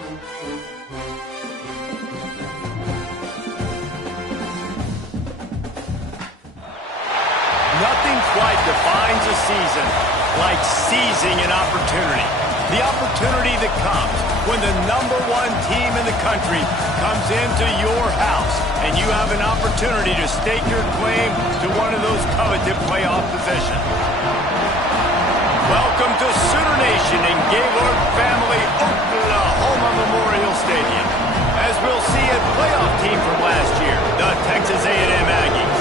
Nothing quite defines a season like seizing an opportunity. The opportunity that comes when the #1 team in the country comes into your house and you have an opportunity to stake your claim to one of those coveted playoff positions. Welcome to Sooner Nation in Gaylord Family Oklahoma Memorial Stadium. As we'll see a playoff team from last year, the Texas A&M Aggies,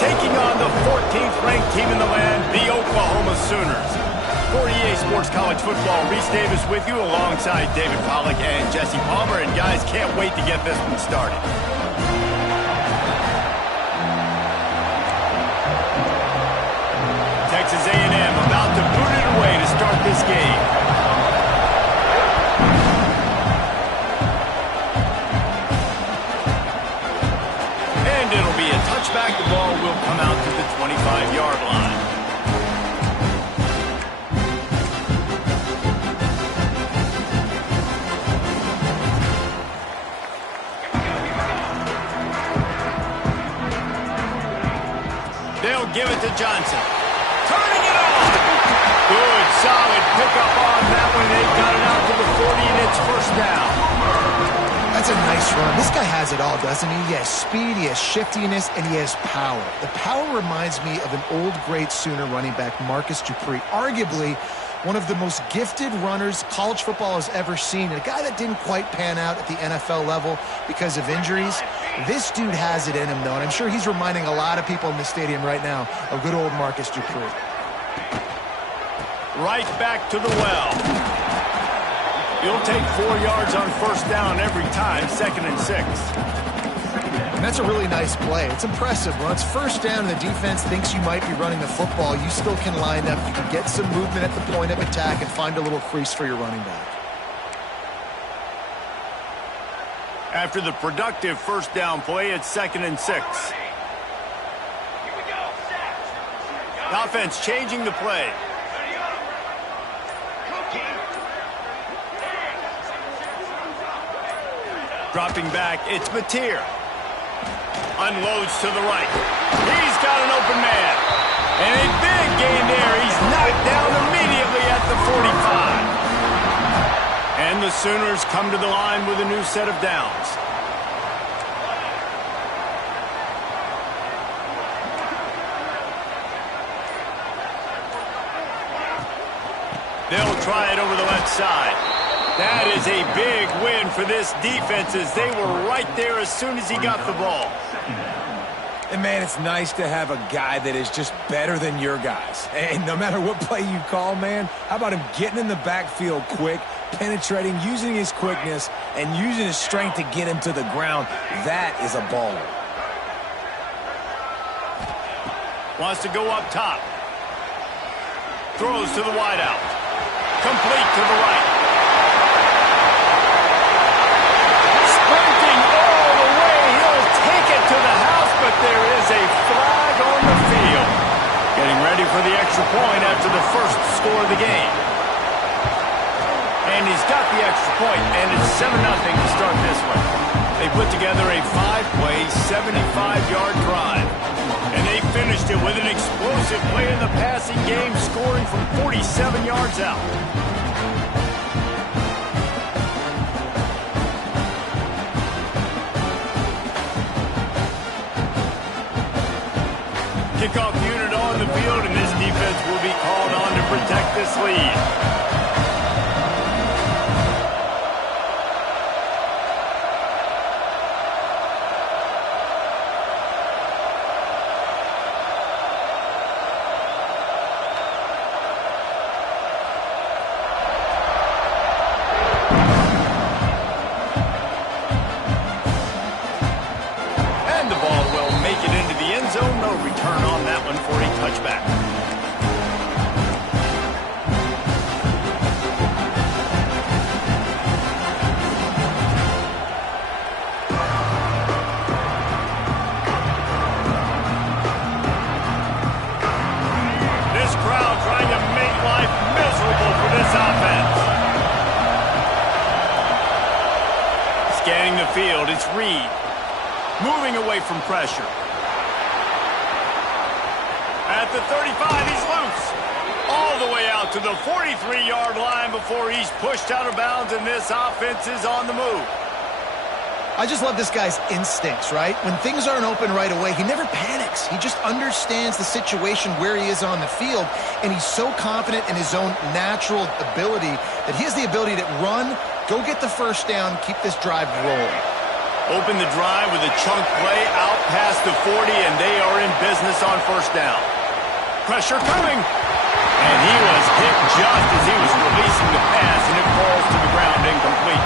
taking on the 14th ranked team in the land, the Oklahoma Sooners. For EA Sports College Football, Reese Davis with you alongside David Pollack and Jesse Palmer. And guys, can't wait to get this one started. Texas A&M about to boot it away to start this game. And it'll be a touchback. The ball will come out to the 25-yard line. They'll give it to Johnson. Turning it on. Good, solid pickup on that one. They've got it out to the 40, and it's first down. That's a nice run. This guy has it all, doesn't he? He has speed, he has shiftiness, and he has power. The power reminds me of an old, great Sooner running back, Marcus Dupree. Arguably one of the most gifted runners college football has ever seen. A guy that didn't quite pan out at the NFL level because of injuries. This dude has it in him, though, and I'm sure he's reminding a lot of people in the stadium right now of good old Marcus Dupree. Right back to the well. You'll take 4 yards on first down every time, 2nd and 6. And that's a really nice play. It's impressive. When it's first down and the defense thinks you might be running the football, you still can line up. You can get some movement at the point of attack and find a little crease for your running back. After the productive first down play, it's 2nd and 6. The offense changing the play. Dropping back, it's Mateer. Unloads to the right. He's got an open man. And a big gain there. He's knocked down immediately at the 45. And the Sooners come to the line with a new set of downs. They'll try it over the left side. That is a big win for this defense as they were right there as soon as he got the ball. And, man, it's nice to have a guy that is just better than your guys. And no matter what play you call, man, how about him getting in the backfield quick, penetrating, using his quickness, and using his strength to get him to the ground? That is a baller. Wants to go up top. Throws to the wideout. Complete to the right. Sprinting all the way. He'll take it to the house, but there is a flag on the field. Getting ready for the extra point after the first score of the game. And he's got the extra point, and it's 7-0 to start this one. They put together a 5-play, 75-yard drive. And they finished it with an explosive play in the passing game, scoring from 47 yards out. Kickoff unit on the field, and this defense will be called on to protect this lead. the field. It's Reed. Moving away from pressure. At the 35, he's loose. All the way out to the 43-yard line before he's pushed out of bounds, and this offense is on the move. I just love this guy's instincts, right? When things aren't open right away, he never panics. He just understands the situation where he is on the field, and he's so confident in his own natural ability that he has the ability to run, go get the first down, keep this drive rolling. Open the drive with a chunk play out past the 40, and they are in business on first down. Pressure coming. And he was hit just as he was releasing the pass, and it falls to the ground incomplete.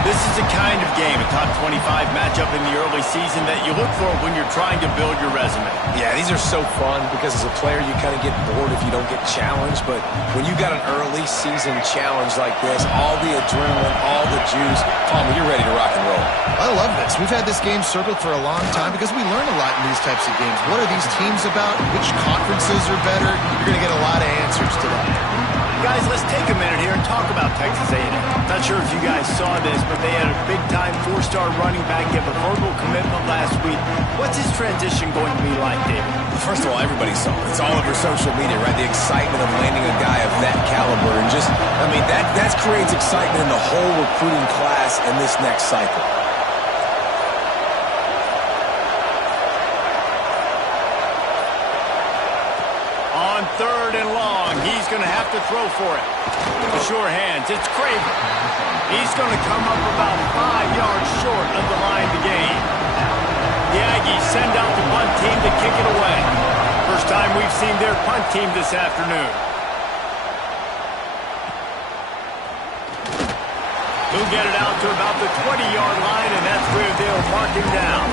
This is the kind of game, a top 25 matchup in the early season that you look for when you're trying to build your resume. Yeah, these are so fun because as a player you kind of get bored if you don't get challenged, but when you got an early season challenge like this, all the adrenaline, all the juice, you're ready to rock and roll. I love this. We've had this game circled for a long time because we learn a lot in these types of games. What are these teams about? Which conferences are better? You're going to get a lot of answers today. Guys, let's take a minute here and talk about Texas A&M. Not sure if you guys saw this, but they had a big-time four-star running back give a verbal commitment last week. What's his transition going to be like, David? First of all, everybody saw it. It's all over social media, right? The excitement of landing a guy of that caliber. And just, that creates excitement in the whole recruiting class in this next cycle. On 3rd and long, he's going to have to throw for it. The sure hands, it's Craven. He's going to come up about 5 yards short of the line to gain. The Aggies send out the punt team to kick it away. First time we've seen their punt team this afternoon. He'll get it out to about the 20-yard line, and that's where they'll mark him down.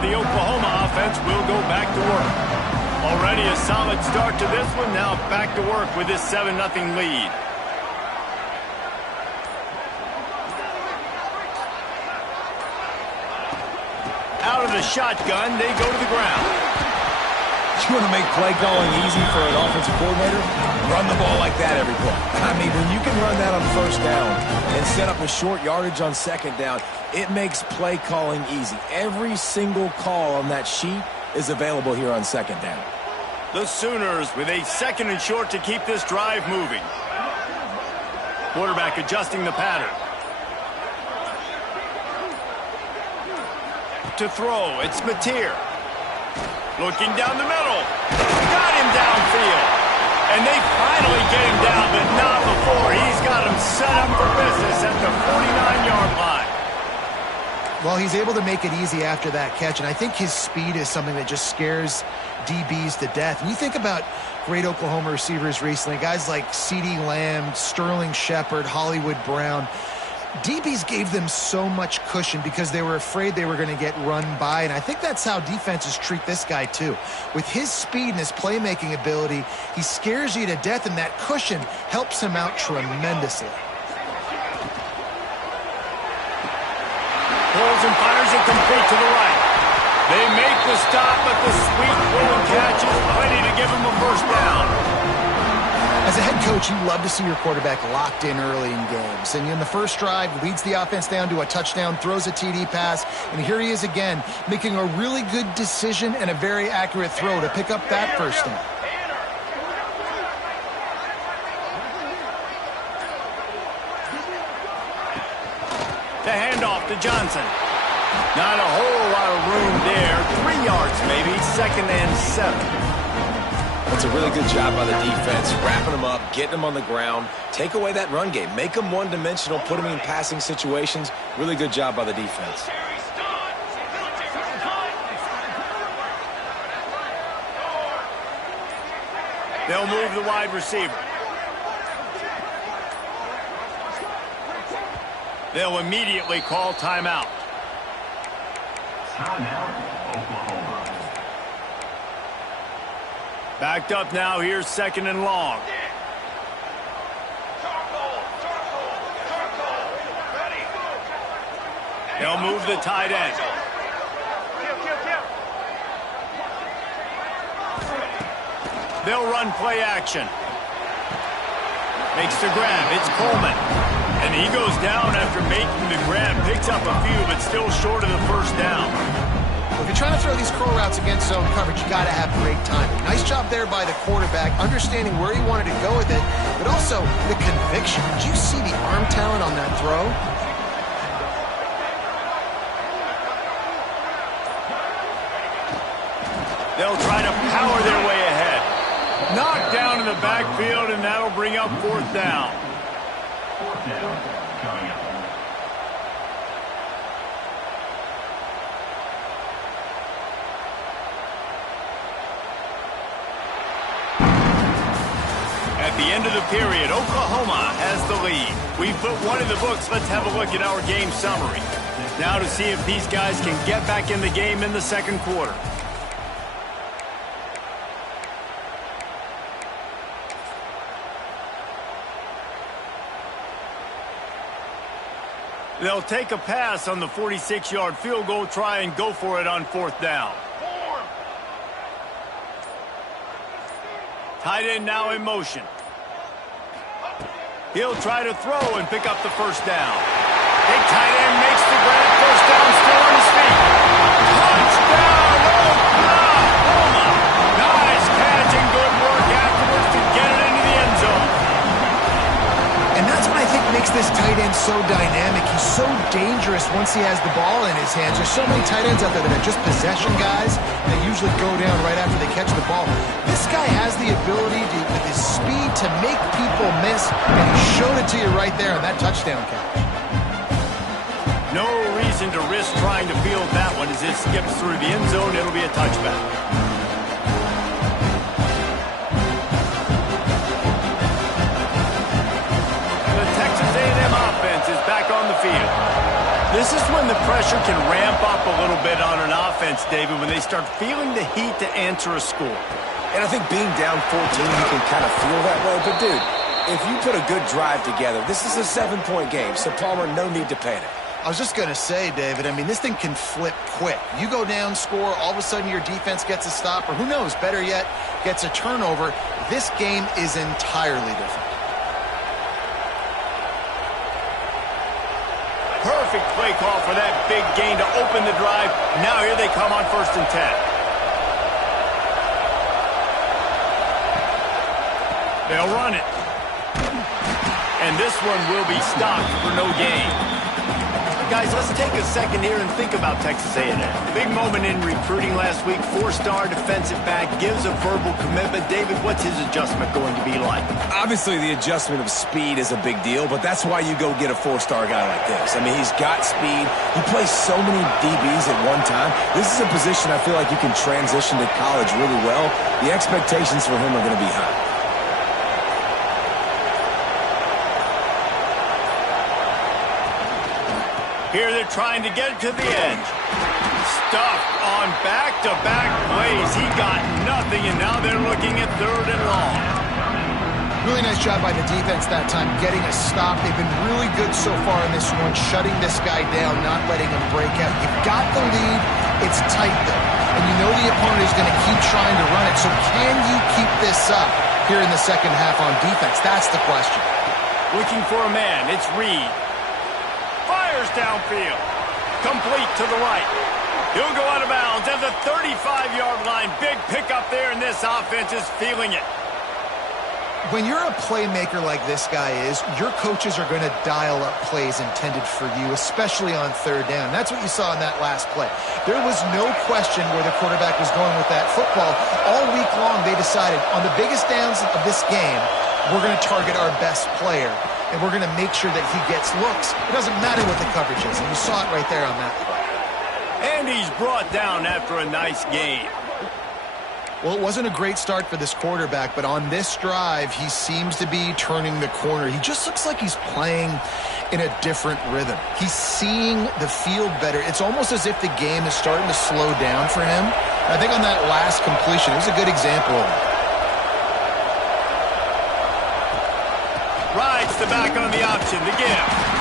The Oklahoma offense will go back to work. Already a solid start to this one. Now back to work with this 7-0 lead. Out of the shotgun, they go to the ground. You want to make play calling easy for an offensive coordinator? Run the ball like that every play. When you can run that on first down and set up a short yardage on second down, it makes play calling easy. Every single call on that sheet is available here on second down. The Sooners with a 2nd and short to keep this drive moving. Quarterback adjusting the pattern. To throw, it's Mateer. Looking down the middle. Got him downfield. And they finally get him down, but not before. He's got him set up for business at the 49-yard line. Well, he's able to make it easy after that catch, and I think his speed is something that just scares DBs to death. And you think about great Oklahoma receivers recently, guys like CeeDee Lamb, Sterling Shepard, Hollywood Brown. DBs gave them so much cushion because they were afraid they were going to get run by, and I think that's how defenses treat this guy too. With his speed and his playmaking ability, he scares you to death, and that cushion helps him out tremendously. Pulls and fires it complete to the right. They make the stop, but the sweet throwing catch is plenty to give him a first down. As a head coach, you love to see your quarterback locked in early in games. And in the first drive, leads the offense down to a touchdown, throws a TD pass, and here he is again, making a really good decision and a very accurate throw to pick up that first down. The handoff to Johnson. Not a whole lot of room there. 3 yards maybe, 2nd and 7. That's a really good job by the defense, wrapping them up, getting them on the ground. Take away that run game. Make them one-dimensional, put them in passing situations. Really good job by the defense. They'll move the wide receiver. They'll immediately call timeout. Timeout, Oklahoma. Backed up now. Here's 2nd and long. They'll move the tight end. They'll run play action. Makes the grab. It's Coleman. And he goes down after making the grab. Picks up a few, but still short of the first down. If you're trying to throw these curl routes against zone coverage, you got to have great timing. Nice job there by the quarterback, understanding where he wanted to go with it, but also the conviction. Did you see the arm talent on that throw? They'll try to power their way ahead. Knocked down in the backfield, and that'll bring up fourth down. Fourth down coming up. At the end of the period, Oklahoma has the lead. We put one in the books. Let's have a look at our game summary. Now to see if these guys can get back in the game in the second quarter. They'll take a pass on the 46-yard field goal, try and go for it on fourth down. Tight end now in motion. He'll try to throw and pick up the first down. Big tight end makes the grab. First down, still on his feet. Touchdown, Oklahoma! Nice catch and good work afterwards to get it into the end zone. And that's what I think makes this tight end so dynamic. He's so dangerous once he has the ball in his hands. There's so many tight ends out there that are just possession guys. They usually go down right after they catch the ball. This guy has the ability to, with his speed, to make people miss, and he showed it to you right there on that touchdown catch. No reason to risk trying to field that one as it skips through the end zone. It'll be a touchback. The Texas A&M offense is back on the field. This is when the pressure can ramp up a little bit on an offense, David, when they start feeling the heat to answer a score. And I think being down 14, you can kind of feel that way. But, dude, if you put a good drive together, this is a 7-point game. So, Palmer, no need to panic. I was just going to say, David, I mean, this thing can flip quick. You go down, score, all of a sudden your defense gets a stop, or who knows, better yet, gets a turnover. This game is entirely different. Perfect play call for that big gain to open the drive. Now here they come on 1st and 10. They'll run it. And this one will be stopped for no gain. Guys, let's take a second here and think about Texas A&M. Big moment in recruiting last week. 4-star defensive back gives a verbal commitment. David, what's his adjustment going to be like? Obviously, the adjustment of speed is a big deal, but that's why you go get a 4-star guy like this. I mean, he's got speed. He plays so many DBs at one time. This is a position I feel like you can transition to college really well. The expectations for him are going to be high. Here they're trying to get it to the edge. Stuffed on back-to-back plays. He got nothing, and now they're looking at 3rd and long. Really nice job by the defense that time, getting a stop. They've been really good so far in this one, shutting this guy down, not letting him break out. You've got the lead. It's tight, though. And you know the opponent is going to keep trying to run it. So can you keep this up here in the second half on defense? That's the question. Looking for a man. It's Reed. Fires downfield. Complete to the right. He'll go out of bounds at the 35-yard line. Big pickup there, and this offense is feeling it. When you're a playmaker like this guy is, your coaches are going to dial up plays intended for you, especially on 3rd down. That's what you saw in that last play. There was no question where the quarterback was going with that football. All week long, they decided on the biggest downs of this game, we're going to target our best player, and we're going to make sure that he gets looks. It doesn't matter what the coverage is, and you saw it right there on that play. And he's brought down after a nice game. Well, it wasn't a great start for this quarterback, but on this drive, he seems to be turning the corner. He just looks like he's playing in a different rhythm. He's seeing the field better. It's almost as if the game is starting to slow down for him. And I think on that last completion, it was a good example of it. Rides the back on the option to give.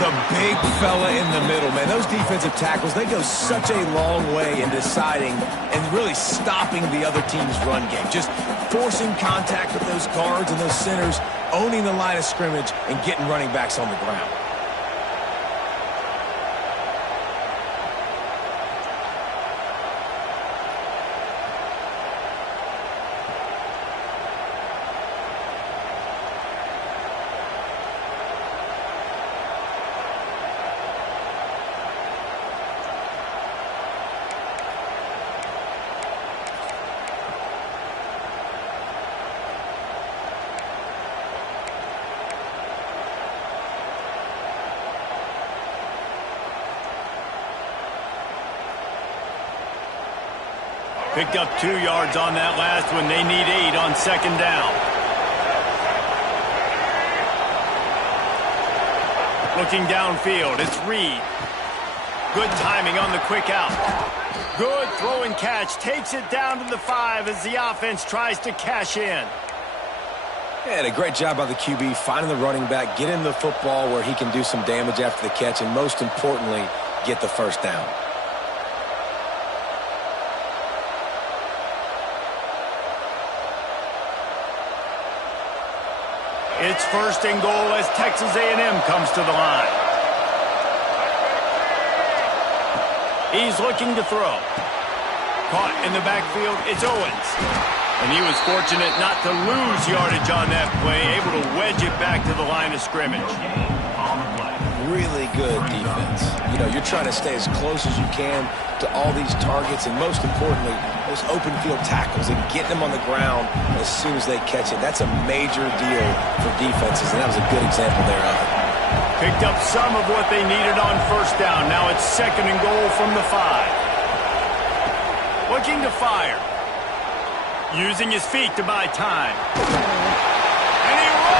The big fella in the middle, man. Those defensive tackles, they go such a long way in deciding and really stopping the other team's run game. Just forcing contact with those guards and those centers, owning the line of scrimmage, and getting running backs on the ground. Picked up 2 yards on that last one. They need 8 on second down. Looking downfield, it's Reed. Good timing on the quick out. Good throw and catch. Takes it down to the 5 as the offense tries to cash in. Yeah, a great job by the QB finding the running back, getting the football where he can do some damage after the catch, and most importantly, get the first down. It's first and goal as Texas A&M comes to the line. He's looking to throw. Caught in the backfield, it's Owens. And he was fortunate not to lose yardage on that play, able to wedge it back to the line of scrimmage. Really good defense. You know, you're trying to stay as close as you can to all these targets, and most importantly, those open field tackles and getting them on the ground as soon as they catch it. That's a major deal for defenses, and that was a good example there of it. Picked up some of what they needed on first down. Now it's second and goal from the 5. Looking to fire. Using his feet to buy time. And he runs!